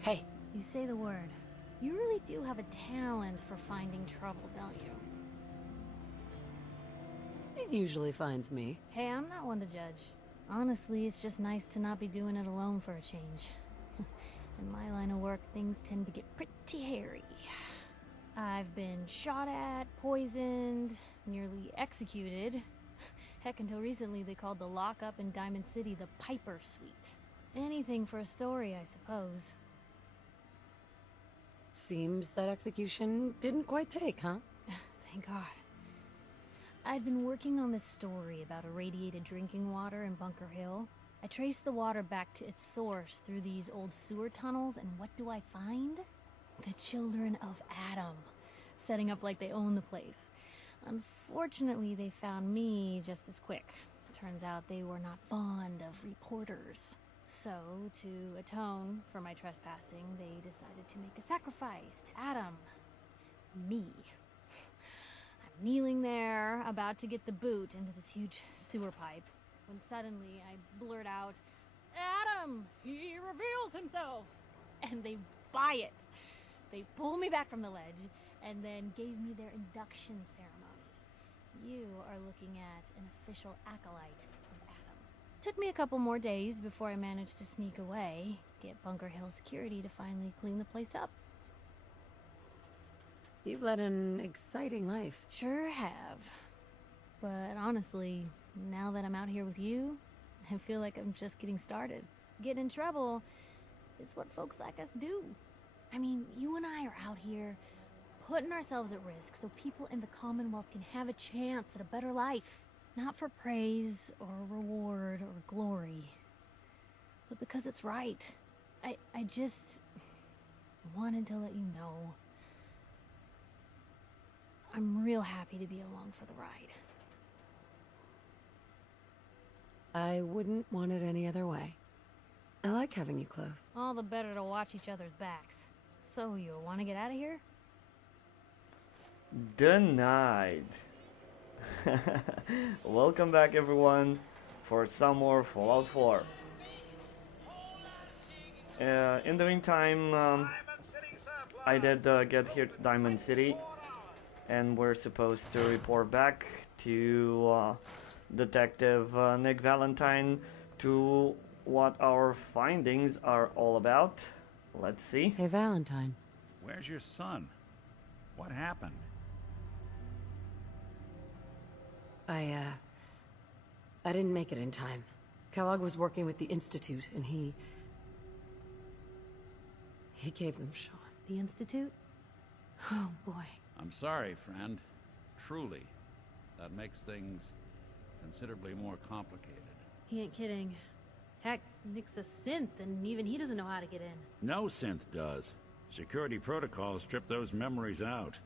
Hey. You say the word. You really do have a talent for finding trouble, don't you? It usually finds me. Hey, I'm not one to judge. Honestly, it's just nice to not be doing it alone for a change. In my line of work, things tend to get pretty hairy. I've been shot at, poisoned, nearly executed. Heck, until recently they called the lockup in Diamond City the Piper Suite. Anything for a story, I suppose. Seems that execution didn't quite take, huh? Thank God. I'd been working on this story about irradiated drinking water in Bunker Hill. I traced the water back to its source through these old sewer tunnels, and what do I find? The children of Adam, setting up like they own the place. Unfortunately, they found me just as quick. Turns out they were not fond of reporters. So, to atone for my trespassing, they decided to make a sacrifice to Adam. Me. I'm kneeling there, about to get the boot into this huge sewer pipe, when suddenly I blurt out, "Adam! He reveals himself!" And they buy it. They pull me back from the ledge, and then gave me their induction ceremony. You are looking at an official acolyte of Adam. Took me a couple more days before I managed to sneak away, get Bunker Hill security to finally clean the place up. You've led an exciting life. Sure have. But honestly, now that I'm out here with you, I feel like I'm just getting started. Getting in trouble is what folks like us do. I mean, you and I are out here putting ourselves at risk so people in the Commonwealth can have a chance at a better life. Not for praise or reward or glory, but because it's right. I just wanted to let you know I'm real happy to be along for the ride. I wouldn't want it any other way. I like having you close. All the better to watch each other's backs. So, you want to get out of here? Denied. Welcome back, everyone, for some more Fallout 4. In the meantime, I did get here to Diamond City, and we're supposed to report back to Detective Nick Valentine to what our findings are all about. Let's see. Hey, Valentine. Where's your son? What happened? I didn't make it in time. Kellogg was working with the Institute, and he gave them Sean. The Institute? Oh, boy. I'm sorry, friend. Truly. That makes things considerably more complicated. He ain't kidding. Heck, Nick's a synth, and even he doesn't know how to get in. No synth does. Security protocols strip those memories out.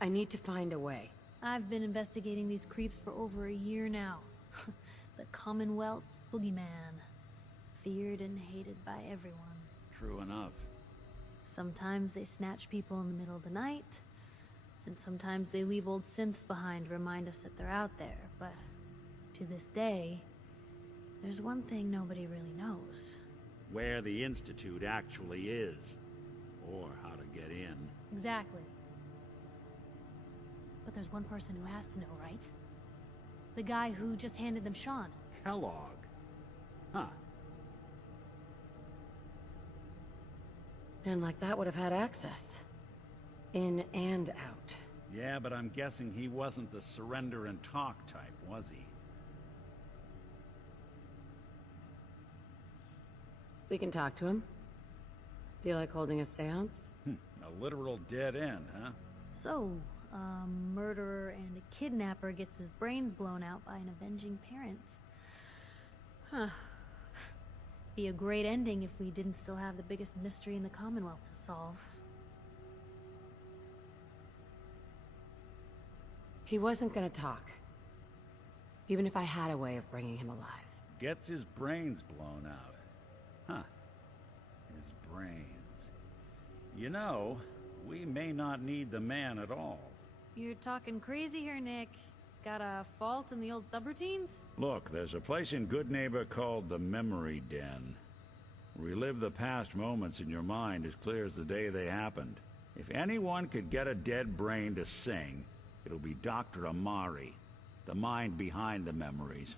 I need to find a way. I've been investigating these creeps for over a year now. The Commonwealth's boogeyman. Feared and hated by everyone. True enough. Sometimes they snatch people in the middle of the night, and sometimes they leave old synths behind to remind us that they're out there, but to this day, there's one thing nobody really knows. Where the Institute actually is. Or how to get in. Exactly. But there's one person who has to know, right? The guy who just handed them Sean. Kellogg. Huh. And like that would have had access. In and out. Yeah, but I'm guessing he wasn't the surrender and talk type, was he? We can talk to him. Feel like holding a seance? A literal dead end, huh? So, a murderer and a kidnapper gets his brains blown out by an avenging parent. Huh. Be a great ending if we didn't still have the biggest mystery in the Commonwealth to solve. He wasn't gonna talk. Even if I had a way of bringing him alive. Gets his brains blown out. Huh. His brains. You know, we may not need the man at all. You're talking crazy here, Nick. got a fault in the old subroutines? Look, there's a place in Good Neighbor called the Memory Den. Relive the past moments in your mind as clear as the day they happened. If anyone could get a dead brain to sing, it'll be Dr. Amari, the mind behind the memories.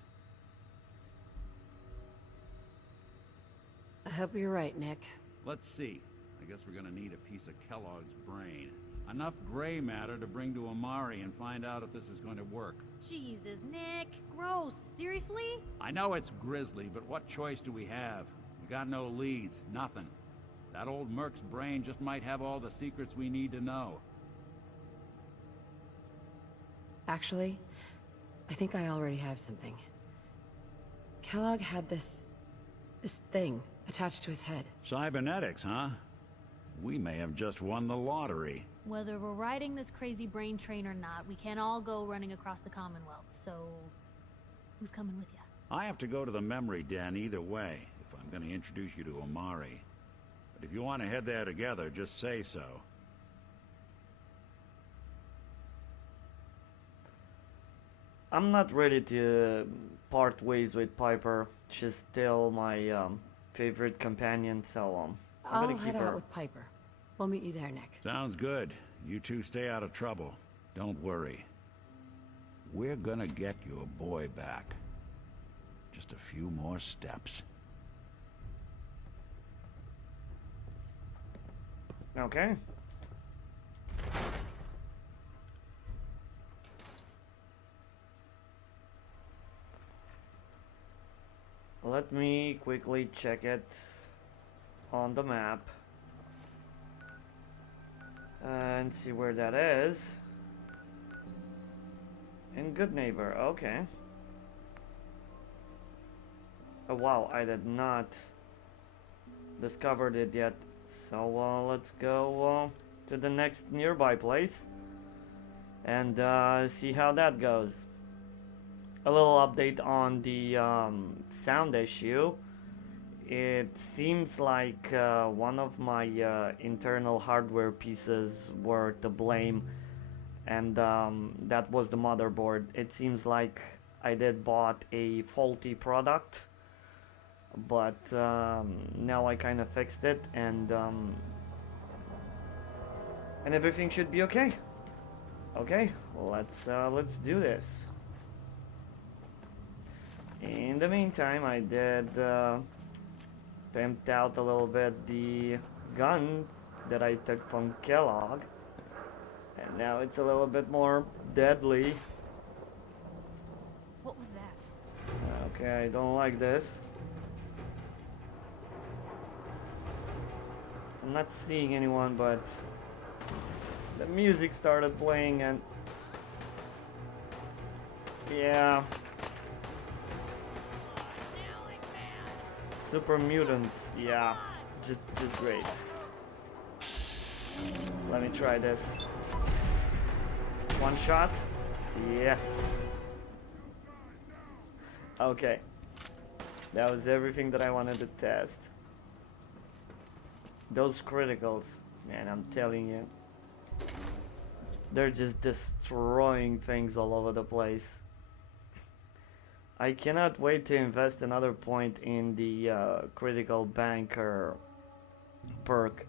I hope you're right, Nick. Let's see. I guess we're gonna need a piece of Kellogg's brain. Enough gray matter to bring to Amari and find out if this is going to work. Jesus, Nick. Gross. Seriously? I know it's grisly, but what choice do we have? We got no leads, nothing. That old Merc's brain just might have all the secrets we need to know. Actually, I think I already have something. Kellogg had this thing attached to his head. Cybernetics, huh? We may have just won the lottery. Whether we're riding this crazy brain train or not, we can't all go running across the Commonwealth, so... who's coming with you? I have to go to the memory den either way, if I'm going to introduce you to Amari. But if you want to head there together, just say so. I'm not ready to part ways with Piper. She's still my favorite companion, so I'm I'll gonna head keep out her. with Piper. We'll meet you there, Nick. Sounds good. You two stay out of trouble. Don't worry. We're gonna get your boy back. Just a few more steps. Okay. Let me quickly check it on the map and see where that is. In Good Neighbor, okay. Oh wow, I did not discovered it yet. So let's go to the next nearby place and see how that goes. A little update on the sound issue. It seems like one of my internal hardware pieces were to blame, and that was the motherboard. It seems like I did bought a faulty product, but now I kind of fixed it, and everything should be okay. Okay, let's do this. In the meantime, I did pimped out a little bit the gun that I took from Kellogg, and now it's a little bit more deadly. What was that? Okay, I don't like this. I'm not seeing anyone, but the music started playing, and yeah. Super mutants, yeah, just great. Let me try this. One shot, yes. Okay, that was everything that I wanted to test. Those criticals, man, I'm telling you, they're just destroying things all over the place. I cannot wait to invest another point in the critical banker perk,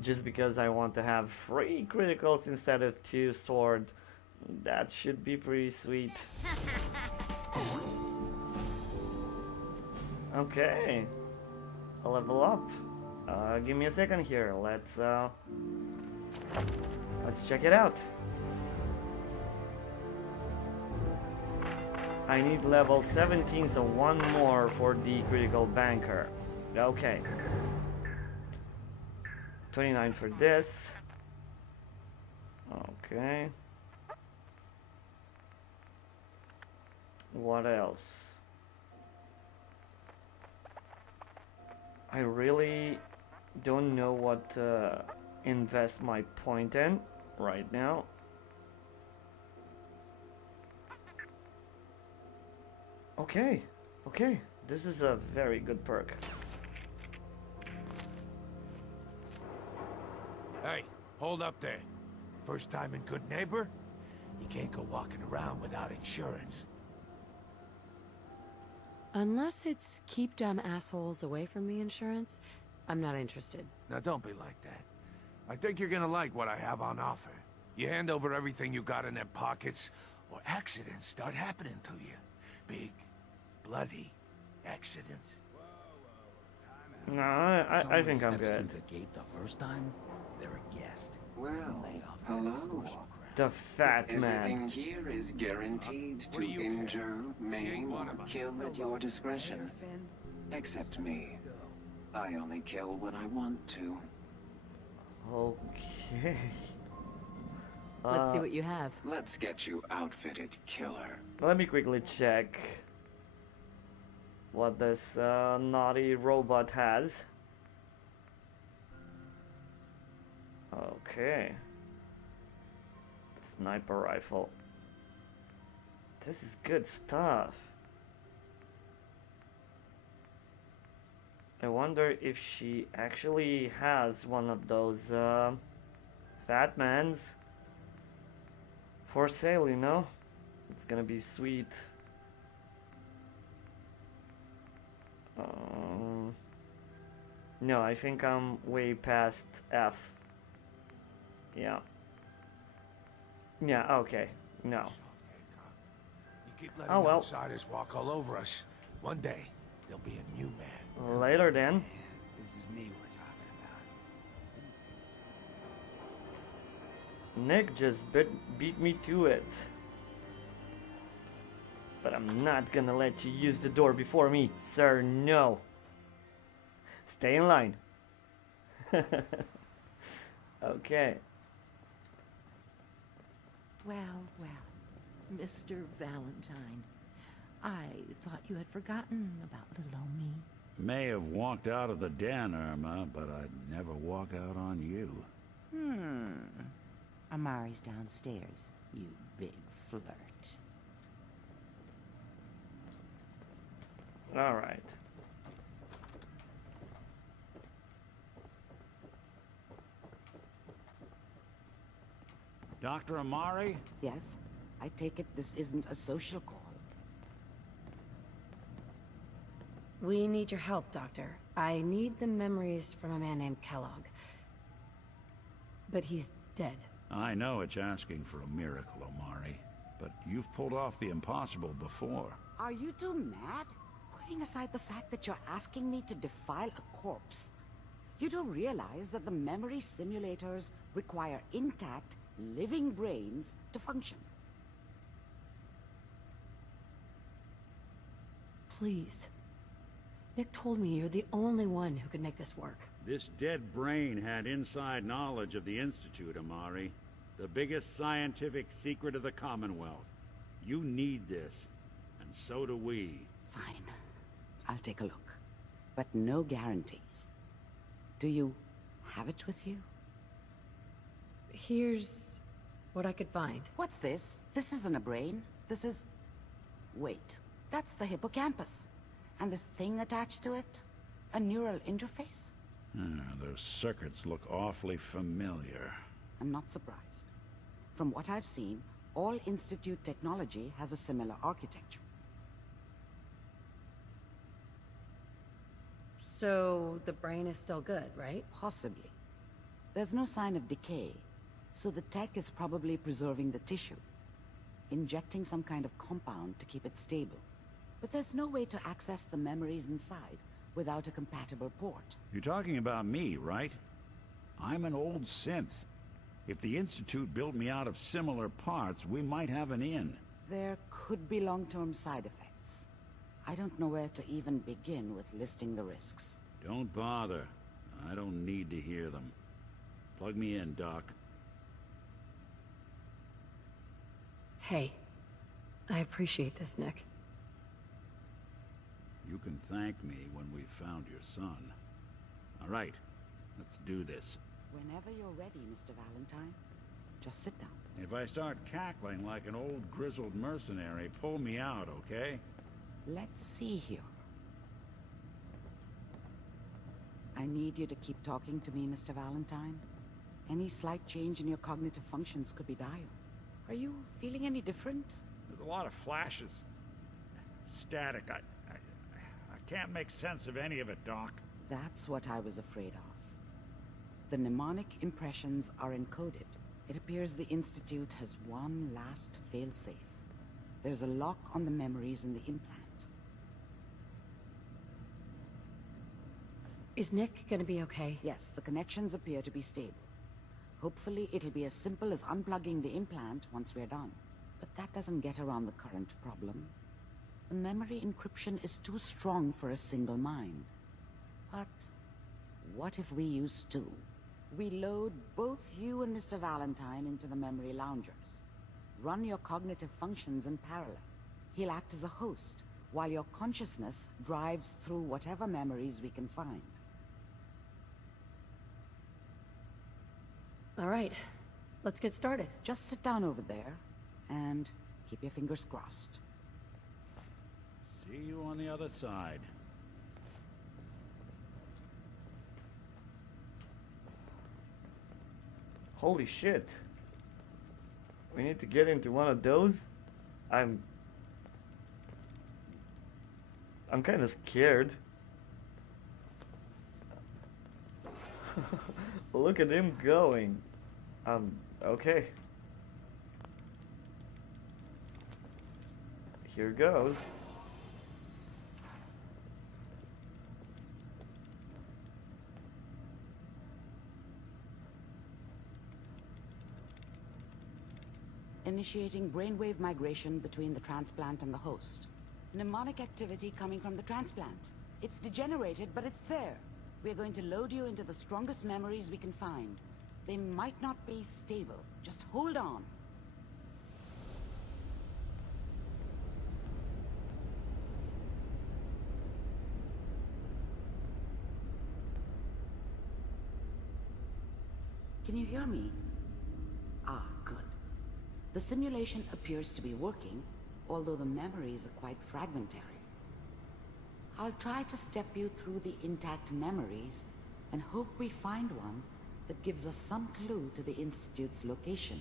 just because I want to have 3 criticals instead of 2 stored. That should be pretty sweet. Okay, a level up. Give me a second here. Let's check it out. I need level 17, so 1 more for the critical banker. Okay. 29 for this. Okay. What else? I really don't know what to invest my point in right now. Okay, okay, this is a very good perk. Hey, hold up there. First time in Good Neighbor? You can't go walking around without insurance. Unless it's keep dumb assholes away from me insurance, I'm not interested. Now don't be like that. I think you're gonna like what I have on offer. You hand over everything you got in them pockets, or accidents start happening to you. Big, bloody accidents. No, I think I'm good. The gate the first time, they're a guest. Well, hello. The fat man. Everything here is guaranteed to injure, maim, or kill at your discretion. Except me. I only kill when I want to. Okay. Let's see what you have. Let's get you outfitted, killer. Let me quickly check what this naughty robot has. Okay. Sniper rifle. This is good stuff. I wonder if she actually has one of those fat mans for sale, you know? It's gonna be sweet. No, I think I'm way past F. Yeah. Yeah, okay. No. You keep letting Oh, well. outsiders walk all over us. One day, there'll be a new man. Later then. This is me we're talking about. Nick just beat me to it. But I'm not gonna let you use the door before me, sir. No. Stay in line. Okay. Well, well, Mr. Valentine, I thought you had forgotten about little old me. May have walked out of the den, Irma, but I'd never walk out on you. Amari's downstairs, you big flirt. All right. Dr. Amari? Yes, I take it this isn't a social call. We need your help, Doctor. I need the memories from a man named Kellogg. But he's dead. I know it's asking for a miracle, Amari, but you've pulled off the impossible before. Are you two mad? Putting aside the fact that you're asking me to defile a corpse, you don't realize that the memory simulators require intact, living brains to function. Please. Nick told me you're the only one who could make this work. This dead brain had inside knowledge of the Institute, Amari. The biggest scientific secret of the Commonwealth. You need this, and so do we. Fine. I'll take a look. But no guarantees. Do you have it with you? Here's what I could find. What's this? This isn't a brain. This is... Wait. That's the hippocampus. And this thing attached to it? A neural interface? Those circuits look awfully familiar. I'm not surprised. From what I've seen, all Institute technology has a similar architecture. So the brain is still good, right? Possibly. There's no sign of decay, so the tech is probably preserving the tissue, injecting some kind of compound to keep it stable. But there's no way to access the memories inside without a compatible port. You're talking about me, right? I'm an old synth. If the Institute built me out of similar parts, we might have an in. There could be long-term side effects. I don't know where to even begin with listing the risks. Don't bother. I don't need to hear them. Plug me in, Doc. Hey, I appreciate this, Nick. You can thank me when we've found your son. All right, let's do this. Whenever you're ready, Mr. Valentine, just sit down. If I start cackling like an old grizzled mercenary, pull me out, okay? Let's see here. I need you to keep talking to me, Mr. Valentine. Any slight change in your cognitive functions could be dire. Are you feeling any different? There's a lot of flashes. Static. I can't make sense of any of it, Doc. That's what I was afraid of. The mnemonic impressions are encoded. It appears the Institute has one last failsafe. There's a lock on the memories in the implant. Is Nick gonna be okay? Yes, the connections appear to be stable. Hopefully it'll be as simple as unplugging the implant once we're done. But that doesn't get around the current problem. The memory encryption is too strong for a single mind. But what if we use two? We load both you and Mr. Valentine into the memory loungers. Run your cognitive functions in parallel. He'll act as a host, while your consciousness drives through whatever memories we can find. All right, let's get started. Just sit down over there, and keep your fingers crossed. See you on the other side. Holy shit. We need to get into one of those? I'm kind of scared. Look at him going. Okay. Here goes. Initiating brainwave migration between the transplant and the host. Mnemonic activity coming from the transplant. It's degenerated, but it's there. We're going to load you into the strongest memories we can find. They might not be stable. Just hold on. Can you hear me? Ah, good. The simulation appears to be working, although the memories are quite fragmentary. I'll try to step you through the intact memories and hope we find one that gives us some clue to the Institute's location.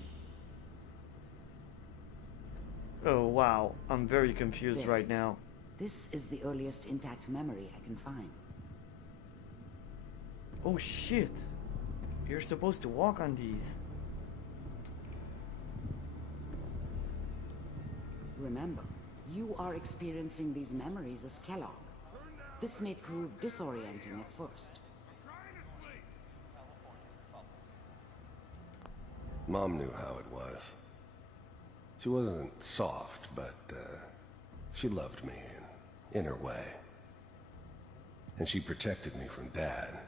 Oh wow, I'm very confused There. right now. This is the earliest intact memory I can find. Oh shit. You're supposed to walk on these. Remember, you are experiencing these memories as Kellogg. This may prove disorienting at first. Mom knew how it was. She wasn't soft, but she loved me in her way. And she protected me from Dad.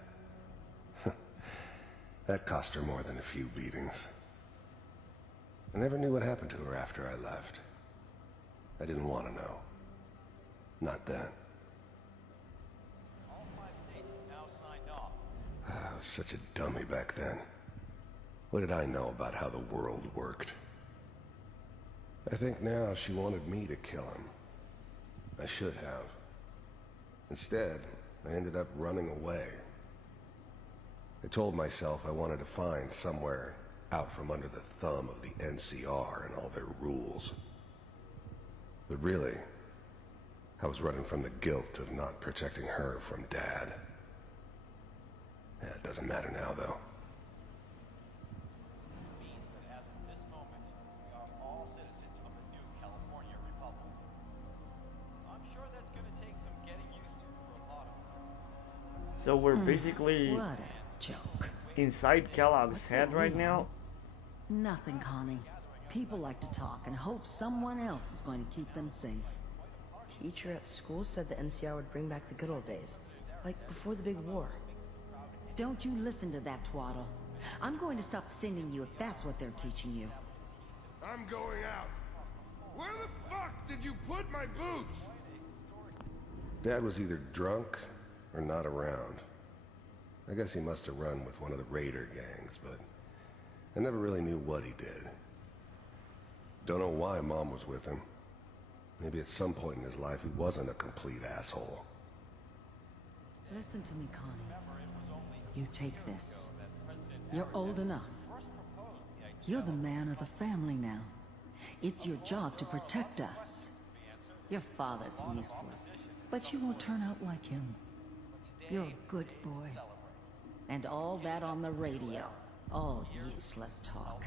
That cost her more than a few beatings. I never knew what happened to her after I left. I didn't want to know. Not then. All 5 states have now signed off. I was such a dummy back then. What did I know about how the world worked? I think now she wanted me to kill him. I should have. Instead, I ended up running away. I told myself I wanted to find somewhere out from under the thumb of the NCR and all their rules. But really, I was running from the guilt of not protecting her from Dad. Yeah, it doesn't matter now, though. Means that as of this moment, we are all citizens of the new California Republic. I'm sure that's going to take some getting used to for a lot of them. So we're basically What a joke. inside Kellogg's head right now. Nothing, Connie. People like to talk and hope someone else is going to keep them safe. Teacher at school said the NCR would bring back the good old days, like before the big war. Don't you listen to that twaddle. I'm going to stop sending you if that's what they're teaching you. I'm going out. Where the fuck did you put my boots? Dad was either drunk or not around. I guess he must have run with one of the raider gangs, but I never really knew what he did. Don't know why Mom was with him. Maybe at some point in his life he wasn't a complete asshole. Listen to me, Connie. You take this. You're old enough. You're the man of the family now. It's your job to protect us. Your father's useless, but you won't turn out like him. You're a good boy. And all that on the radio, all useless talk.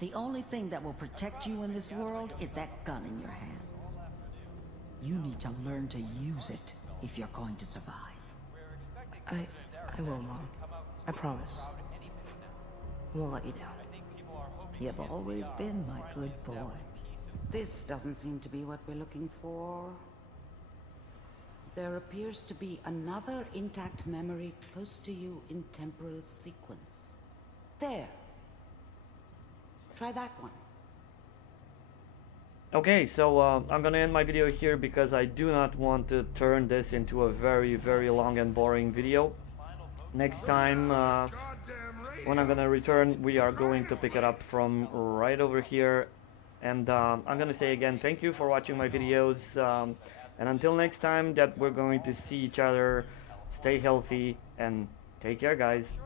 The only thing that will protect you in this world is that gun in your hands. You need to learn to use it if you're going to survive. I will, Mom. I promise. I won't let you down. You've always been my good boy. This doesn't seem to be what we're looking for. There appears to be another intact memory close to you in temporal sequence. There. Try that one. Okay, so I'm gonna end my video here because I do not want to turn this into a very, very long and boring video. Next time, when I'm gonna return, we are going to pick it up from right over here. And I'm gonna say again, thank you for watching my videos. And until next time that we're going to see each other, stay healthy and take care, guys.